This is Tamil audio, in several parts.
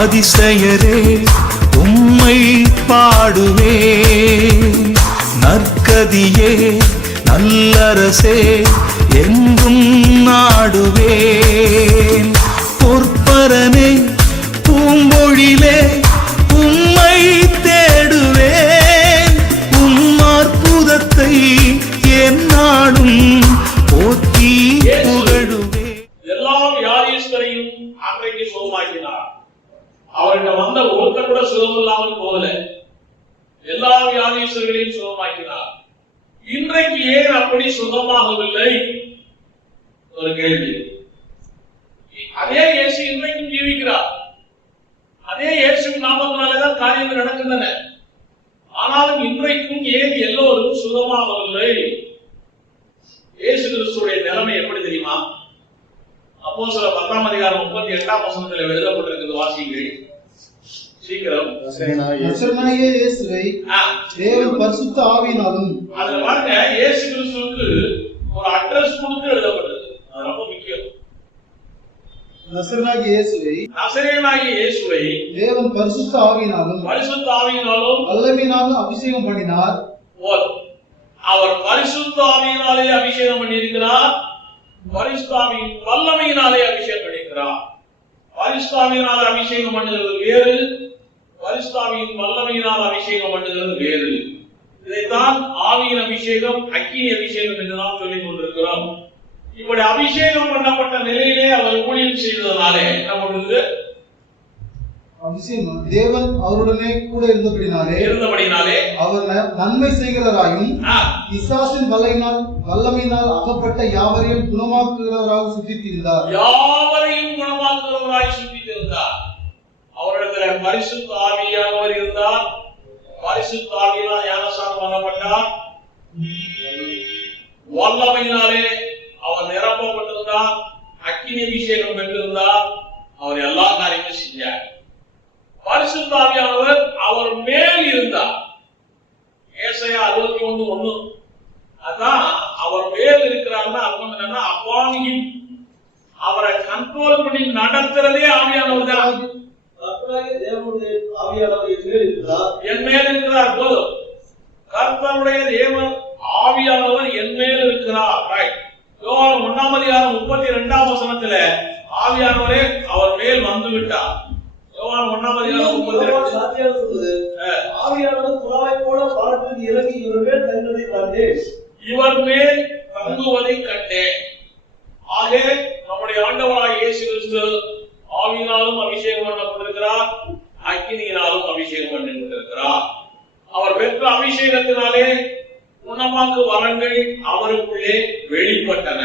அதிசயரே உம்மை பாடுவே, நற்கதியே நல்லரசே எங்கும் நாடுவேன். பொற்பரனே பூம்பொழிலே உம்மை தேடுவேன், உம் அற்புதத்தை எந்நாளும் போற்றி புகழுவேன். எல்லா வியாதியஸ்தரையும் அன்றைக்கு சுகமாக்கினார். அவர்கிட்ட வந்த ஒருத்தர் கூட சுகம் இல்லாமல் போகல, எல்லா வியாதியஸ்தர்களையும் சுகமாக்கினார். இன்றைக்கு ஏன் அப்படி சுகமாகவில்லை? ஒரு கேள்வி. அதே இயேசு இன்றைக்கும் ஜீவிக்கிறார், அதே இயேசு நாமத்தினாலதான் காரியங்கள் நடக்கின்றன. ஆனாலும் இன்றைக்கும் ஏன் எல்லோரும் சுகமாகவில்லை? இயேசு கிறிஸ்துடைய நிலைமை எப்படி தெரியுமா? அப்போஸ்தலர் 10ஆம் அதிகாரம் 38ஆம் வசனத்தில் எழுதப்பட்டிருக்கிறது, வாசிங்கள் சீக்கிரம். நசரேயனாகிய இயேசுவை தேவன் பரிசுத்த ஆவியினாலும். அதுல பாருங்க, இயேசு கிறிஸ்துவுக்கு ஒரு அட்ரஸ் கொடுத்து எழுதப்பட்டது. அது ரொம்ப முக்கியம். நசரேயனாகிய இயேசுவை தேவன் பரிசுத்த ஆவியினாலும் வல்லமையினாலும் அபிஷேகம் பண்ணினார். அவர் பரிசுத்த ஆவியினாலே அபிஷேகம் பண்ணியிருக்கிறார், பரிசுத்த ஆவியின் வல்லமையினாலே அபிஷேகம் பண்ணியிருக்கிறார். பரிசுத்த ஆவியினால் அபிஷேகம் பண்ணுகிறது வேறு, பரிசுத்த ஆவியின் வல்லமையினால் அபிஷேகம் பண்ணுகிறது வேறு. இதைத்தான் ஆவியின் அபிஷேகம், அக்கினி அபிஷேகம் என்று நாம் சொல்லிக் கொண்டிருக்கிறோம். இப்படி அபிஷேகம் பண்ணப்பட்ட நிலையிலே அவர் ஊழியம் செய்ததனாலே நம்மளுக்கு தேவன் அவருடனே கூட இருந்தபடினாலே அவர் நன்மை செய்கிறவராயும் பிசாசின் வல்லமையினால் அகப்பட்ட யாவரையும் குணமாக்குகிறவராக சுத்தித்திருந்தார். யாவரையும் குணமாக்குகிறவராய் சுத்தித்திருந்தார். அவரிடத்துல பரிசுத்த ஆவியானவர் இருந்தார், பரிசுத்த ஆவியினால் ஞானஸ்நானம் பண்ணப்பட்டார், வல்லமையினாலே அவர் நிரப்பப்பட்டிருந்தார், அக்கினி அபிஷேகம் பெற்றிருந்தார், அவர் எல்லா காரியங்களும் செஞ்சார். பரிசுத்த ஆவியானவர் அவர் மேல் இருந்தார். ஏசாயா 61:1. அதான் அவர் மேல் இருக்கிறார்னா அர்த்தம் என்னன்னா, அப்பாவியும் அவரை கண்ட்ரோல் பண்ணி நடத்துறதே ஆவியானவர் தான். என் மேல் இருக்கிறார் போதும். கர்த்தருடைய தேவன் ஆவியானவர் என் மேல் இருக்கிறார். யோவான் 1ஆம் அதிகாரம் 32ஆம் வசனத்துல ஆவியானவரே அவர் மேல் வந்து விட்டார். யோவான் 1ஆம் அதிகாரம் 32. ஆவியானவர் புறாவைப் போல வானத்தில் இறங்கி இவர் மேல் தங்குவதை கண்டேன். இவர் மேல் தங்குவதை கண்டேன். ஆக நம்முடைய ஆண்டவராகிய இயேசு கிறிஸ்து ஆவியினாலும் அபிஷேகம் பண்ணப்பட்டிருக்கிறார், அக்கினியினாலும் அபிஷேகம் பண்ணப்பட்டிருக்கிறார். அவர் பெற்ற அபிஷேகத்தினாலே குணமாக்கு வரங்கள் அவருக்குள்ளே வெளிப்பட்டன.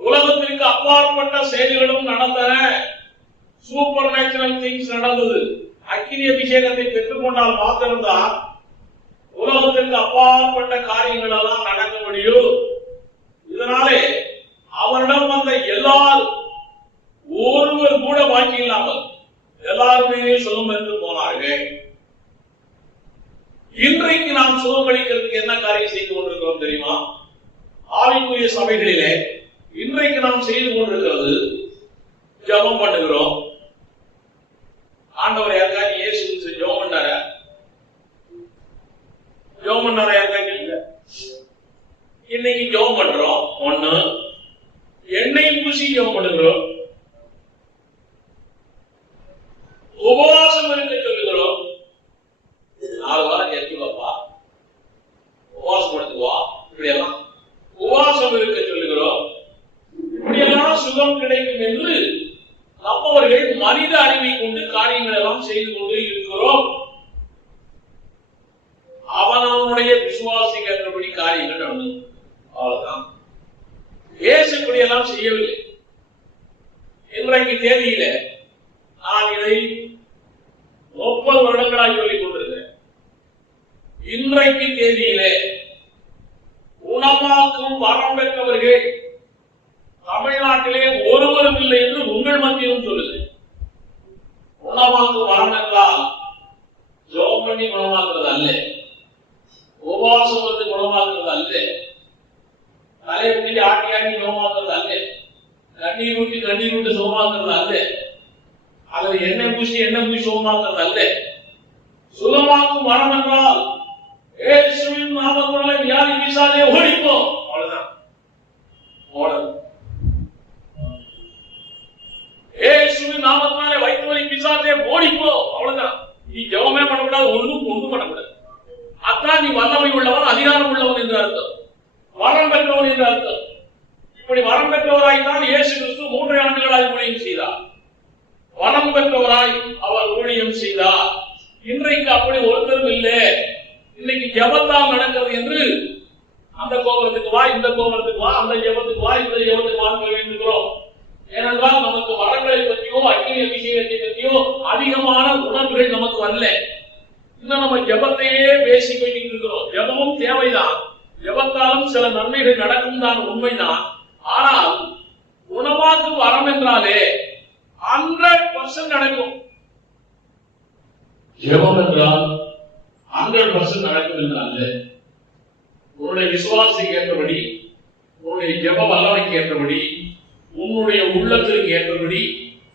உலகத்திற்கு அப்பாற்பட்ட செயல்களும் நடந்தன. சூப்பர் நேச்சுரல் திங்ஸ் நடந்தது. அக்கினி அபிஷேகத்தை பெற்றுக்கொண்டால் மாத்திரம்தான் உலகத்திற்கு அப்பாற்பட்ட காரியங்கள் எல்லாம் நடக்க முடியும். இதனாலே அவரிடம் வந்த எல்லாரும் ஒருவர் கூட பாக்கி இல்லாமல் எல்லாருமே சுகம் என்று போனார்கள். இன்றைக்கு நாம் சுகமளிக்கிறதுக்கு என்ன காரியம் செய்து கொண்டிருக்கிறோம் தெரியுமா? ஆவிக்குரிய சபைகளிலே இன்றைக்கு நாம் செய்து கொண்டிருக்கிறது, ஜெபம் பண்ணுகிறோம். ஆண்டவர் யாருக்காக இயேசு ஜெபம் பண்ணார? ஜெபம் பண்ணார யாருக்காக? இல்ல. இன்னைக்கு ஜெபம் பண்றோம். ஒண்ணு, எண்ணெய் பூசி ஜெபம் பண்ணுகிறோம், உபவாசம் இருக்க சொல்லுகிறோம். 4 வாரம் எத்தி வாப்பா, உபவாசம் எடுத்துவா, இப்படி எல்லாம் உபவாசம் இருக்க சொல்லுகிறோம். இப்படியெல்லாம் சுகம் கிடைக்கும் என்று நம்மவர்கள் மனித அறிவை கொண்டு காரியங்கள் எல்லாம் செய்து கொண்டு இருக்கிறோம். அவனுடைய விசுவாசிக்கிறபடி காரியங்கள் நடந்தது, அவ்வளவுதான். இயேசு இப்படியெல்லாம் செய்யவில்லை. இன்றைக்கு தேதியில நான் இதை 30 வருடங்களாக சொல்லிக் கொண்டிருக்கிறேன். இன்றைக்கு தேதியிலே குணமாக்கும் வரம் பெற்றவர்கள் தமிழ்நாட்டிலே ஒருவரும் இல்லை என்று உங்கள் மத்தியிலும் சொல்லுது. குணமாக்கும் வரம் என்றால் ஜெபம் பண்ணி குணமாக்குறது அல்ல, உபவாசம் வந்து குணமாக்குறது அல்ல, தலைவலி ஆட்டி ஆட்டி குணமாக்குறது அல்ல, கண்ணீர் ஊட்டி சுகமாக்குறது அல்ல. அல்லது எண்ணெய் பூசி சுகமாக்குறது அல்ல. சுகமாக்கும் வரம் என்றால் இயேசுவின் நாமத்தினாலே வியாதி பிசாசே ஓடிப்போ, அவ்வளவுதான். இயேசுவின் நாமத்தினாலே வயிற்று வலி பிசாசே ஓடிப்போ, அவ்வளவுதான். நீ ஜெபமே பண்ணக்கூடாது, ஒன்றும் பண்ணக்கூடாது. அதான் நீ வல்லமை உள்ளவன், அதிகாரம் உள்ளவன் என்று அர்த்தம், வரம் பெற்றவன் என்று அர்த்தம். இப்படி வரம் பெற்றவராய்த்தான் இயேசு கிறிஸ்து 3 ஆண்டுகளாய் ஊழியம் செய்தார். வரம் பெற்றவராய் அவர் ஊழியம் செய்தார். இன்றைக்கு அப்படி ஒருத்தரும் இல்லை. இன்னைக்கு ஜெபத்தால் நடக்கிறது என்று அந்த கோபுரத்துக்கு வா, இந்த கோபுரத்துக்கு வா, அந்த ஜெபத்துக்கு வா, இந்த ஜெபத்துக்கு வா வேண்டுகிறோம். ஏனென்றால் நமக்கு வரங்களை பற்றியோ அக்னி அபிஷேகத்தை பற்றியோ அதிகமான உணர்வுகள் நமக்கு வரல. இன்னும் நம்ம ஜெபத்தையே பேசிக் கொண்டிருக்கிறோம். இருக்கிறோம். ஜெபமும் தேவைதான், ஜெபத்தாலும் சில நன்மைகள் நடக்கும் தான், உண்மைதான். ஆனால் உணவாக்கு வரம் என்றாலே 100% நடக்கும். ஜெபம் என்றால் 100% நடக்கும் என்றால் உன்னுடைய விசுவாசத்துக்கு ஏற்றபடி, உன்னுடைய ஜெப வல்லமைக்கு ஏற்றபடி, உன்னுடைய உள்ளத்திற்கு ஏற்றபடி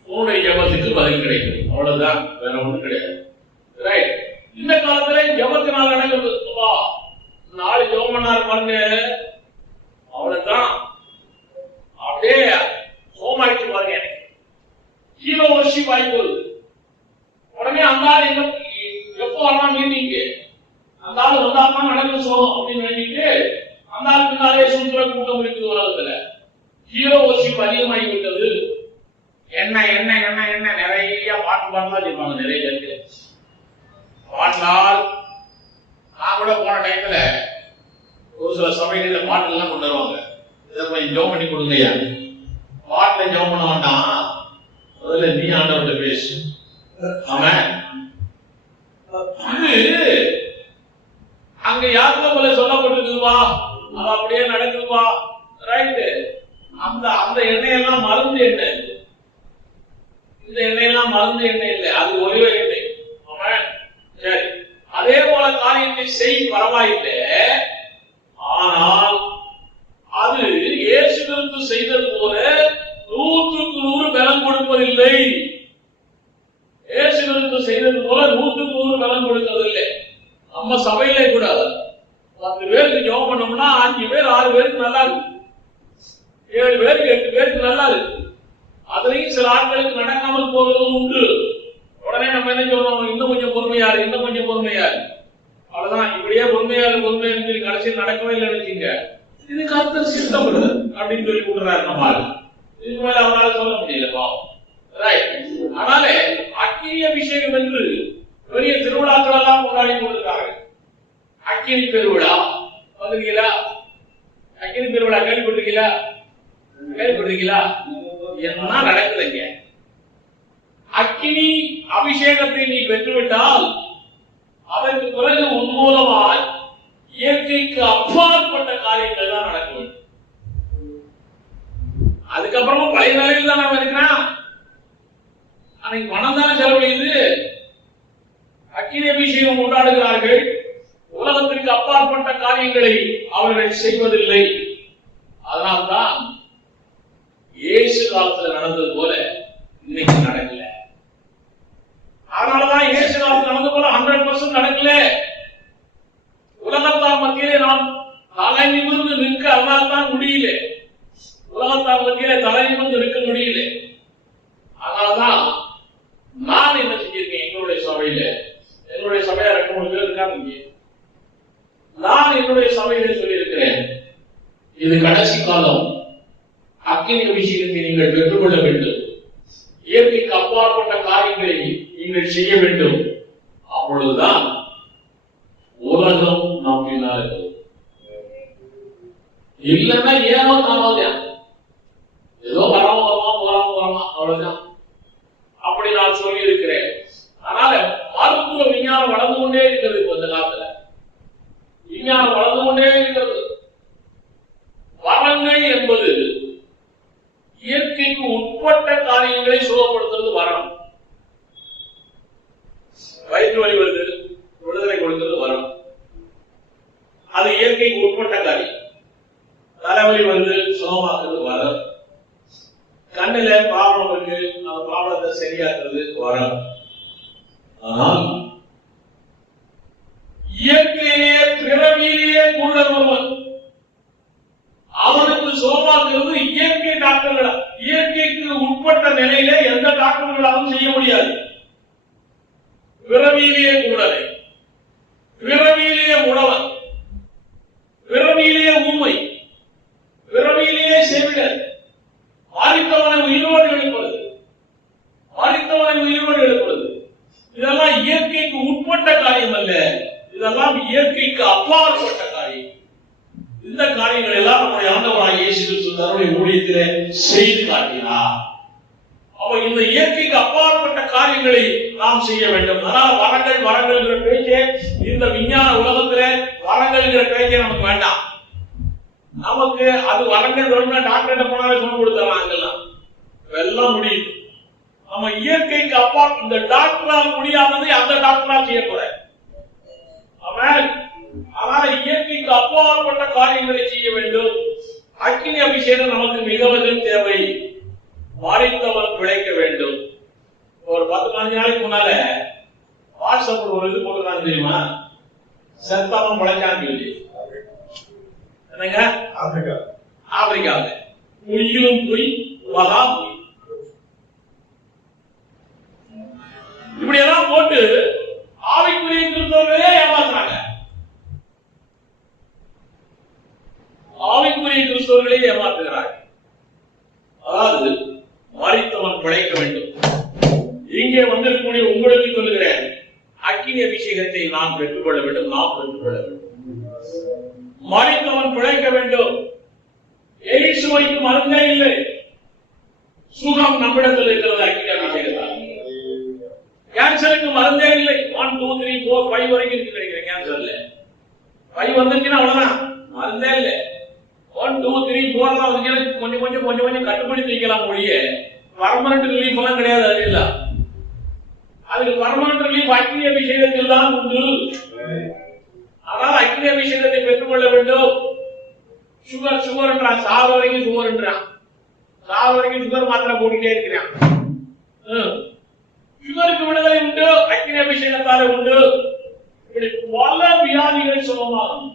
உன்னுடைய ஜெபத்துக்கு பதில் கிடைக்கும். அவ்வளவுதான், வேற ஒண்ணும் கிடையாது. ரைட்? இந்த காலத்துல ஜெபத்தினால் நடக்கிறது. நாலு ஜெபம் பண்ணாரு பாருங்க, அவ்வளவுதான். அப்படியே சோமாயிட்டு பாருங்க. எனக்கு கீழே வருஷி வாய்ப்பு வருது. உடனே அந்த ஆள் எப்போ வரலாம் மீட்டிங்க, அந்த ஆள் வந்தாலும் நடக்கும் சோகம் அப்படின்னு வேண்டிட்டு அந்த ஆள் பின்னாலே சுற்றுலா கூட்டம் இருக்குது உலகத்துல. ஹீரோ வர்ஷிப் அதிகமாகி விட்டது. என்ன என்ன என்ன என்ன நிறைய பாட்டு பாடலாம் வச்சிருப்பாங்க. நிறைய இருக்கு பாடலால். நான் கூட போன டைம்ல ஒரு சில சபைகள்ல பாட்டு எல்லாம் கொண்டு வருவாங்க. இதை கொஞ்சம் ஜெபம் பண்ணி கொடுங்கய்யா. பாட்டுல ஜெபம் பண்ண வேண்டாம், முதல்ல நீ ஆண்டவர்கிட்ட பேசு. ஆமாம், இது அங்க யாருக்கும் போல சொல்லப்பட்டிருக்குதுவா, அது அப்படியே நடக்குதுவா. ரைட்டு? அந்த அந்த எண்ணெயெல்லாம் மருந்து எண்ணெய், இந்த எண்ணெயெல்லாம் மருந்து எண்ணெய் இல்லை, அது ஒரே எண்ணெய். ஆமாம், சரி. அதே போல காரியத்தை செய், பரவாயில்லை. ஆனால் அது இயேசு கிறிஸ்து செய்தது போல 100க்கு 100 பலன் கொடுப்பதில்லை. இயேசு கிறிஸ்து செய்தது போல 100க்கு 100 பலன் கொடுப்பதில்லை. நம்ம சபையில கூட 10 பேருக்கு ஜெபம் பண்ணோம்னா 5 பேர் 6 பேருக்கு நல்லா இருக்கு, 7 பேருக்கு 8 பேருக்கு நல்லா இருக்கு. அதுலயும் சில ஆட்களுக்கு நடக்காமல் போவதும் உண்டு. உடனே நம்ம என்ன சொல்றோம், இன்னும் கொஞ்சம் பொறுமையாரு, இன்னும் கொஞ்சம் பொறுமையாரு. அவ்வளவுதான். இப்படியே பொறுமையாரு பொறுமையாரு சொல்லி கடைசியில் நடக்கவே இல்லை நினைச்சீங்க. இது கர்த்தர் சித்தம் அப்படின்னு சொல்லி விடுறாரு. நம்மால் இதுக்கு மேல அவனால சொல்ல முடியல. அதனால அக்கினி அபிஷேகம் என்று பெரிய திருவிழாக்கள் எல்லாம் கொண்டாடி கொண்டிருக்காங்க. அக்கினி பெருவிழா வந்திருக்கீங்களா? அக்கினி பெருவிழா கேள்விப்பட்டிருக்கீங்களா? கேள்விப்பட்டிருக்கீங்களா? என்ன நடக்குதுங்க? அக்கினி அபிஷேகத்தை நீ பெற்றுவிட்டால் அதற்கு பிறகு உன் மூலமாய் இயற்கைக்கு அப்பாற்பட்ட காரியங்கள் தான் நடக்க வேண்டும். அதுக்கப்புறமும் பழைய நிலையில் தான் நம்ம இருக்கிறோம். அன்னைக்கு மனம் தானே செலவழியுது. அக்கினி அபிஷேகம் கொண்டாடுகிறார்கள். உலகத்திற்கு அப்பாற்பட்ட காரியங்களை அவர்கள் செய்வதில்லை. அதனால்தான் இயேசு காலத்தில் நடந்தது போல இன்னைக்கு நடக்கல. அதனாலதான் இயேசு காலத்தில் நடந்தது போல 100% நடக்கல. உலகத்தார் மத்தியிலே நாம் தலை நிமிர்ந்து நிற்க அதனால்தான் முடியல. உலகத்தார் மத்தியிலே தலை நிமிர்ந்து நிற்க முடியல. அதனால்தான் நான் என்ன செஞ்சிருக்கேன், எங்களுடைய சபையில, என்னுடைய சபையா 2-3 பேர் இருக்காங்க. நான் என்னுடைய சபையில சொல்லியிருக்கிறேன், இது கடைசி காலம். அக்கினி அபிஷேகத்தை நீங்கள் பெற்றுக்கொள்ள வேண்டும். இயற்கைக்கு அப்பாற்பட்ட காரியங்களை நீங்கள் செய்ய வேண்டும். அப்பொழுதுதான் உலகம் நாம் பின்னால் இல்லைன்னா ஏனோ தானாவது ஏதோ வராம அவ்வளவுதான். அப்படி நான் சொல்லி இருக்கிறேன். அதனால மருத்துவ விஞ்ஞானம் வளர்ந்து கொண்டே இருக்கிறது. இப்ப இந்த காலத்துல விஞ்ஞானம் வளர்ந்து கொண்டே இருக்கிறது. வரங்கள் என்பது இயற்கைக்கு உட்பட்ட காரியங்களை சுகப்படுத்துறது வரம். வயிற்று வலி வருது, விடுதலை கொடுக்கிறது வரம், அது இயற்கைக்கு உட்பட்ட காரியம். தலைவலி வருது, சுகமாக சரியாக்குறது வரம். ஆனால் இயற்கையிலே பிறவியிலேயே குருடன் ஒருவன் அவனுக்கு சுகமாக்குறது இயற்கை டாக்டர்கள், இயற்கைக்கு உட்பட்ட நிலையிலே எந்த டாக்டர்களாலும் செய்ய முடியாது. பிறவியிலேயே குருடனை, பிறவியிலேயே முடவன், பிறவியிலேயே ஊமை, பிறவியிலேயே செவிடர், மாறித்தவனை உயிரோடு எழுப்புறது, மாறித்தவனை உயிரோடு எழுப்புறது, இதெல்லாம் இயற்கைக்கு உட்பட்ட காரியம் அல்ல, இதெல்லாம் இயற்கைக்கு அப்பாற்பட்ட காரியம். இந்த காரியங்கள் எல்லாம் நம்முடைய ஆண்டவராகிய இயேசு கிறிஸ்து தன்னுடைய ஊழியத்திலே செய்து காட்டினார். அப்ப இந்த இயற்கைக்கு அப்பாற்பட்ட காரியங்களை நாம் செய்ய வேண்டும். அதனால வரங்கள் வரங்கள்ங்கிற பேச்சே இந்த விஞ்ஞான உலகத்திலே வரங்கள்ங்கிற பேச்சே நமக்கு வேண்டாம். நமக்கு அது வரங்கள் வேணும்னா டாக்டர் போனாலே சொல்ல கொடுத்தாங்க, எல்லாம் முடியும். நம்ம இயற்கைக்கு அப்பா இந்த டாக்டரால் முடியாததை அந்த டாக்டரால் செய்ய போற. அதனால இயற்கைக்கு அப்பாற்பட்ட காரியங்களை செய்ய வேண்டும். அக்கினி அபிஷேகம் நமக்கு மிகவும் தேவை. மரித்தவன் பிழைக்க வேண்டும். ஒரு 10-15 நாளைக்கு முன்னால வாட்ஸ்அப்ல ஒரு இது போட்டுறாங்க தெரியுமா, செத்தவன் பிழைக்கான்னு சொல்லி. என்னங்க, ஆப்பிரிக்காவில் பொய்யிலும் பொய் உலகா பொய் இப்படி எல்லாம் போட்டு ஆவிக்குரிய கிறிஸ்தவர்களே ஏமாத்துறாங்க. ஆவிக்குரிய கிறிஸ்தவர்களே ஏமாத்துகிறார்கள். அதாவது மரித்தவன் பிழைக்க வேண்டும். இங்கே வந்திருக்கக்கூடிய உங்களுக்கு சொல்லுகிறேன், அக்கினி அபிஷேகத்தை நாம் பெற்றுக்கொள்ள வேண்டும். நாம் பெற்றுக்கொள்ள வேண்டும். மரித்தவன் பிழைக்க வேண்டும். எய்ட்ஸ்க்கு மருந்தே இல்லை, சுகம் நம்மிடத்தில் இருக்கிறது. அக்கினி அபிஷேகத்தால் கேன்சருக்கு மருந்தே இல்லை. 1, 2, 3, 4, 5 வரைக்கும் இருக்கு நினைக்கிறேன். கேன்சர்ல 5 வந்துச்சுன்னா அவ்வளவுதான், மருந்தே இல்லை. 1, 2, 3, 4 வந்து கொஞ்சம் கொஞ்சம் கட்டுப்படுத்தி வைக்கலாம் மொழிய. பர்மனன்ட் ரிலீஃப் எல்லாம் கிடையாது. அது இல்ல, அதுக்கு பர்மனன்ட் ரிலீஃப் அக்கினி அபிஷேகத்தில் தான் உண்டு. ஆனால் அக்கினி அபிஷேகத்தை பெற்றுக்கொள்ள வேண்டும். சுகர்ன்றான், சாவு வரைக்கும் சுகர்ன்றான், சாவு வரைக்கும் சுகர் மாத்திரை போட்டுட்டே இருக்கிறான். சுகருக்கு விடுதலை உண்டு, அக்கினி அபிஷேகத்தாலே உண்டு. இப்படி பல வியாதிகள் சுகமாகும்.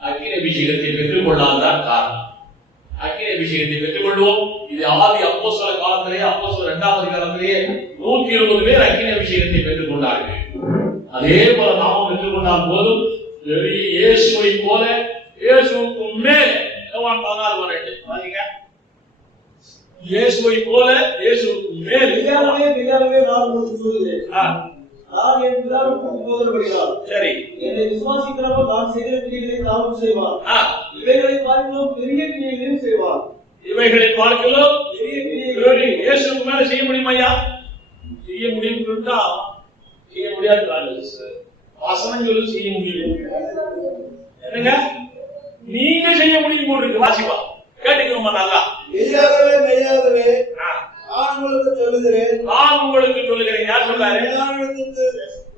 அக்கினி அபிஷேகத்தை பெற்றுக் கொள்ளாதான் காரணம். அக்கினி அபிஷேகத்தை பெற்றுக் கொள்வோம். இது ஆதி அப்போஸ்தலர் காலத்திலேயே, அப்போஸ்தலர் 2ஆம் அதிகாரத்திலேயே 120 பேர் அக்கினி அபிஷேகத்தை பெற்றுக் கொண்டார்கள். அதே போல நாமும் பெற்றுக் கொண்டால் போதும். இயேசுவை போல, இயேசுவுக்கு மேல் யோவான் 14:2 இயேசுவை போல, இயேசுவுக்கு மேல். பிதாவே நான் உங்களுக்கு சொல்லுகிறேன், நான் என் பிதாவுக்கு போகிறபடியால் சரி என்னை விசுவாசிக்கிறவன் நான் செய்கிற கிரியைகளை தானும் செய்வான், இவைகளை பார்க்கலாம் பெரிய கிரியைகளையும் செய்வான். இவைகளை பார்க்கலாம் பெரிய கிரியைகளை இயேசுவுக்கு மேல செய்ய முடியுமா? செய்ய முடியும் சொல்லிட்டா செய்ய முடியாது. வசனம் சொல்லி செய்ய முடியும். என்னங்க, நீங்க செய்ய முடியும் போட்டு வாசிப்பா கேட்டுக்கோமா நல்லா. மெய்யாகவே மெய்யாகவே நான் உங்களுக்கு சொல்லுகிறேன், நான் உங்களுக்கு சொல்லுகிறேன். யார் சொல்றாரு?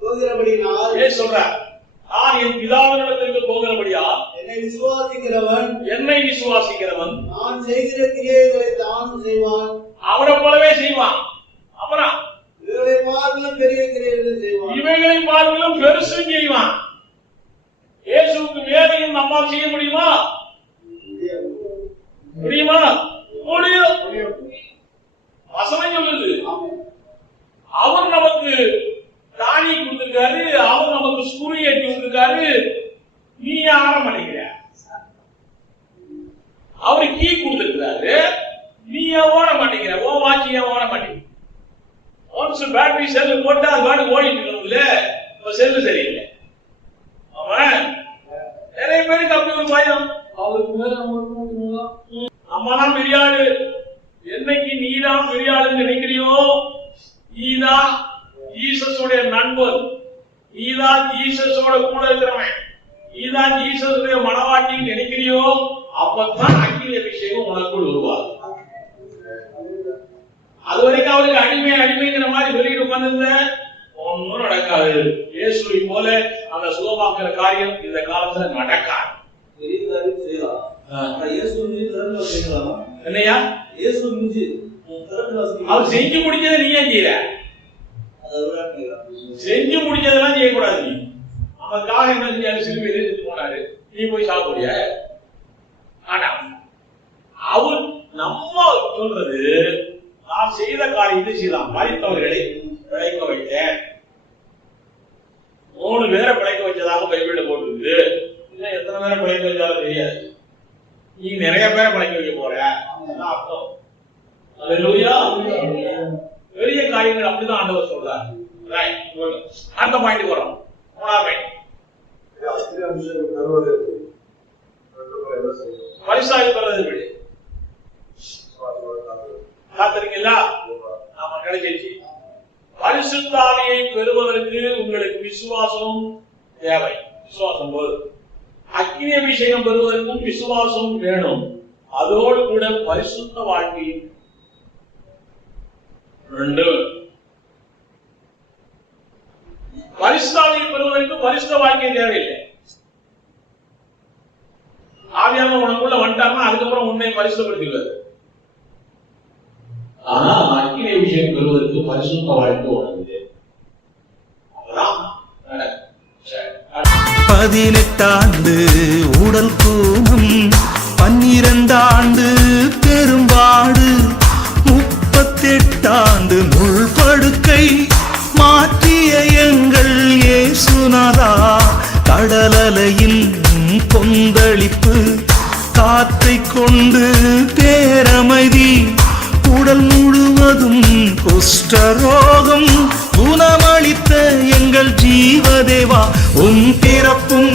போகிறபடியால் ஏன் சொல்றார்? நான் என் பிதாவினிடத்திற்கு போகிறபடியால் என்னை விசுவாசிக்கிறவன் நான் செய்கிற கிரியைகளை தான் செய்வான், அவரை போலவே செய்வான். அப்புறம் இவைகளை பார்க்கலாம் பெரிய கிரியைகளை செய்வான், இவைகளை பார்க்கலாம் பெருசும் செய்வான். இயேசுவுக்கு மேலையும் நம்மால் செய்ய முடியுமா? முடியுமா? முடியும். வசனம் சொல்லுது, அவர் நமக்கு தானி கொடுத்திருக்காரு, அவர் நமக்கு சூரிய ஏற்றி கொடுத்திருக்காரு. நீ ஆட மாட்டேங்கிற. அவரு கீ கொடுத்திருக்காரு, நீ ஏன் ஓட மாட்டேங்கிற? ஓ வாட்சி ஏன் ஓட மாட்டேங்கிற? ஒன்ஸ் பேட்டரி செல்லு போட்டு அது பாட்டு ஓடிட்டு இருக்கணும்ல, செல்லு சரியில்லை. அவன் நிறைய பேருக்கு அப்படி ஒரு பயம். அவருக்கு மேல நம்மதான் பெரிய ஆளு. என்னைக்கு நீதான் பெரிய ஆளுன்னு நினைக்கிறியோ, நீதான் ஜீசஸோட நண்பர், நீதான் ஜீசஸோட கூட இருக்கிறவன், நீதான் ஜீசஸுடைய மனவாட்டின்னு நினைக்கிறியோ, அப்பதான் அக்கினி அபிஷேகம் உனக்குள் உருவாகும். அது வரைக்கும் அவருக்கு அடிமைங்கிற மாதிரி வெளியிட்டு உட்கார்ந்து ஒன்னும் நடக்காது. இயேசுவை போல அந்த சுகமாக்குற காரியம் இந்த காலத்துல நடக்காது. என்னையா இயேசு மிஞ்சி அவர் செஞ்சு முடிச்சதை நீ ஏன் செய்யற? செஞ்சு முடிச்சதெல்லாம் செய்யக்கூடாது. நீ அவனுக்காக என்ன செஞ்சாரு? சிலுவையில செஞ்சு போனாரு, நீ போய் சாப்பிடுறிய? ஆனா அவர் நம்ம சொல்றது, நான் செய்த காரியத்தை செய்யலாம். மரித்தவர்களை பிழைக்க வைத்தேன். 3 பேரை பிழைக்க வச்சதாக பைபிள்ல போட்டுருக்கு. இன்னும் எத்தனை பேரை பிழைக்க வச்சாலும் தெரியாது. நீ நிறைய பேரை பிழைக்க வைக்க போற அர்த்தம். பெரிய காரியங்கள் அப்படிதான் ஆண்டவர் சொல்றாரு. அந்த பாயிண்ட் வரும். 3ஆம் பாயிண்ட், பரிசாய் பெறது எப்படி காத்திருக்கீங்களா? நாம கிடைச்சிருச்சு. பரிசுத்த ஆவியை பெறுவதற்கு உங்களுக்கு விசுவாசம் தேவை. விசுவாசம் போதும். அக்கினி அபிஷேகம் பெறுவதற்கும் விசுவாசம் வேணும். அதோடு கூட பரிசுத்த வாழ்க்கை 2. பரிசுத்த ஆவியை பெறுவதற்கு பரிசுத்த வாழ்க்கை தேவையில்லை. ஆவியானவர் உனக்குள்ள வந்துட்டாருன்னா அதுக்கப்புறம் உன்னை பரிசுத்தப்படுத்திடுவார். ஆனா அக்கினி அபிஷேகம் பெறுவதற்கு பரிசுத்த வாழ்க்கை உணர்ந்து 18 ஆண்டு உடல் கூனம், 12 ஆண்டு பெரும்பாடு, 38 ஆண்டு முள்படுக்கை மாற்றிய எங்கள் இயேசுநாதா. கடலலையின் கொந்தளிப்பு, காற்றை கொண்டு பேரமைதி, உடல் முழுவதும் குஷ்டரோகம் குணமளித்த எங்கள் ஜீவதேவா. உம் பிறப்பும்